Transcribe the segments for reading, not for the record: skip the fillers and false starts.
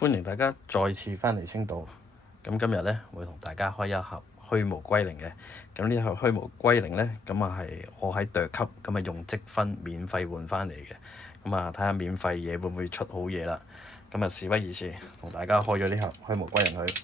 歡迎大家再次返嚟青島。咁今日呢，會同大家開一盒虛無龜苓嘅。咁呢盒虛無龜苓呢，咁啊係我喺哚級咁啊用積分免費換返嚟嘅。咁啊睇下免費嘢會唔會出好嘢啦。咁啊事不宜遲，同大家開咗呢盒虛無龜苓去。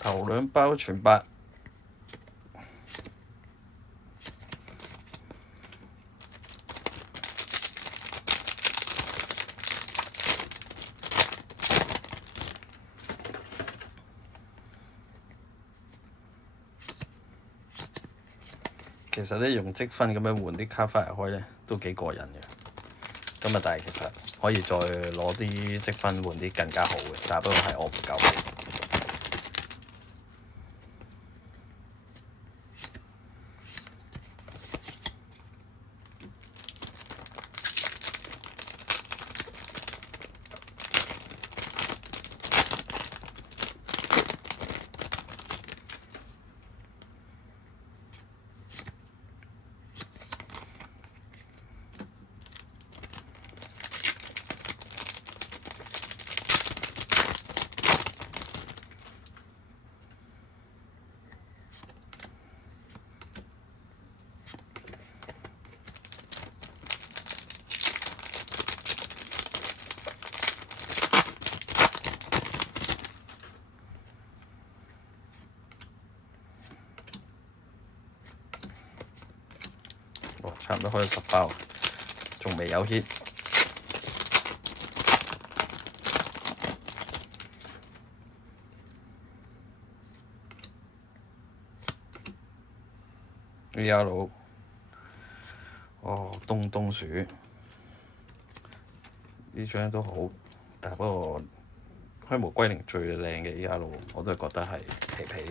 頭2包全白，其實呢，用積分咁樣換啲卡翻嚟開呢，都幾過癮嘅。咁啊，但係其實可以再攞啲積分換啲更加好嘅，但係不過係我唔夠。差唔多開咗10包，仲未有 hit。Yellow， 哦，東鼠呢張都好，但係不過虛無龜苓最靚嘅 Yellow， 我都係覺得係皮皮。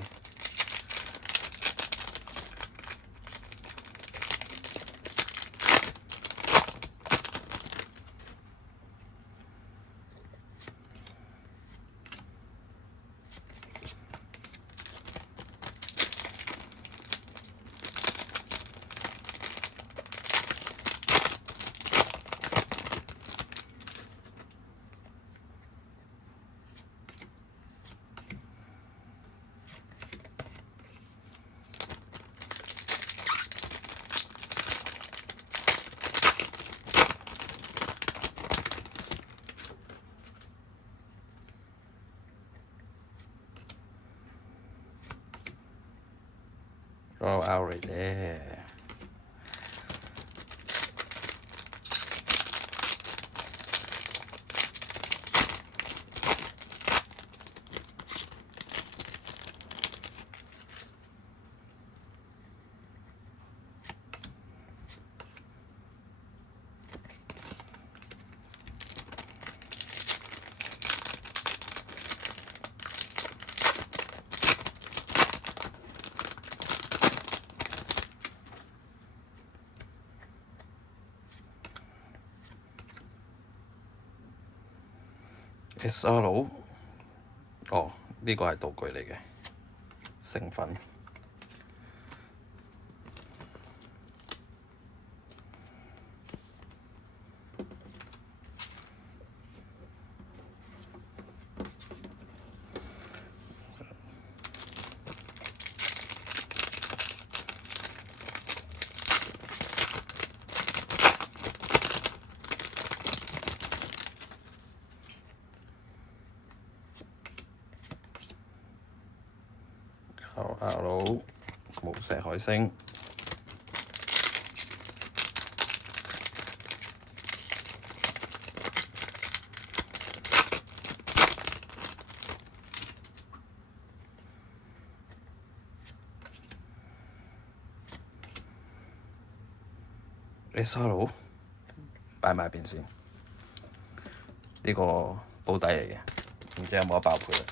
Roll out 嚟咧。SR， 哦，呢個係道具嚟嘅，成分。L 無石海星。SR 擺埋一邊先，呢個保底嚟嘅，唔知有冇得爆配啦。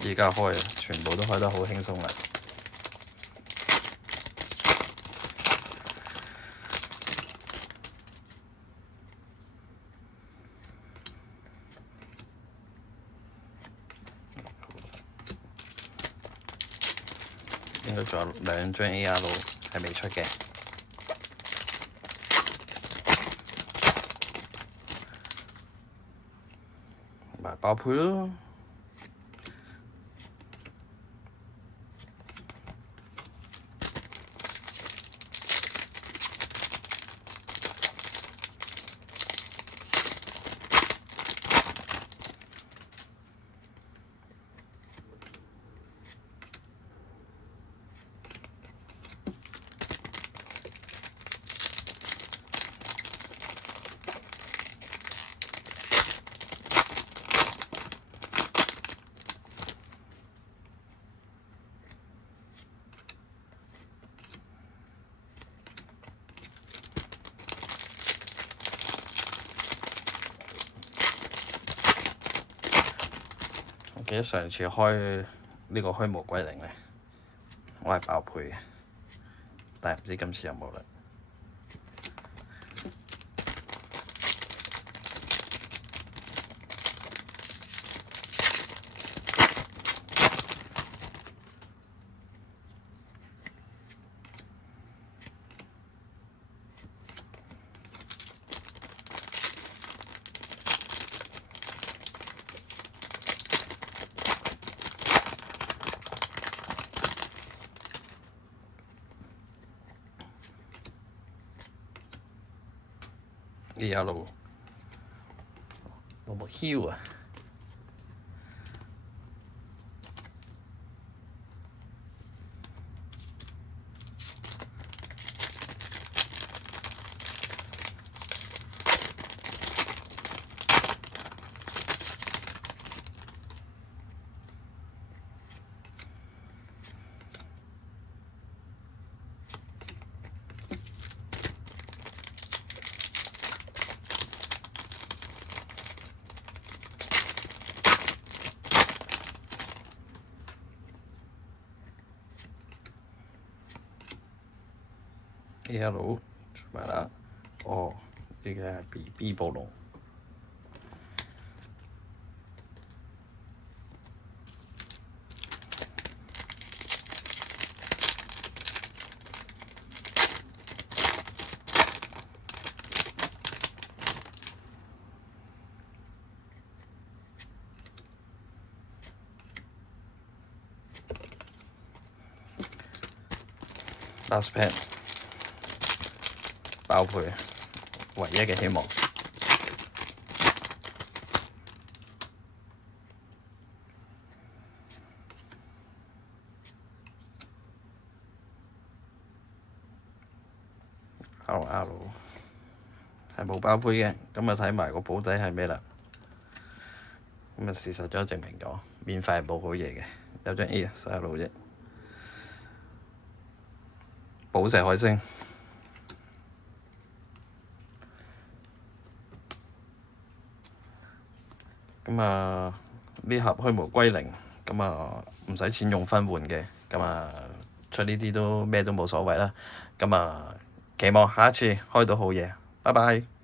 而家開啊，全部都開得好輕鬆啦。應該仲有2張 AR 係未出嘅，咪爆配咯。記得上次開呢個虛無歸零咧，我係爆配嘅，但係唔知今次有冇啦。Yellow 有冇 Hue 啊？Yellow 出埋啦，哦，呢個係 BB 暴龍。Last pen 爆配，唯一嘅希望。R 係冇爆配嘅，咁啊睇埋個保底係咩啦？咁啊事實咗證明咗，免費係冇好嘢嘅，有張 A 細路啫。寶石海星，咁啊呢盒虛無歸零，咁啊唔使錢用分換嘅，咁啊出呢啲都咩都冇所謂啦。咁啊期望下一次開到好嘢，拜拜。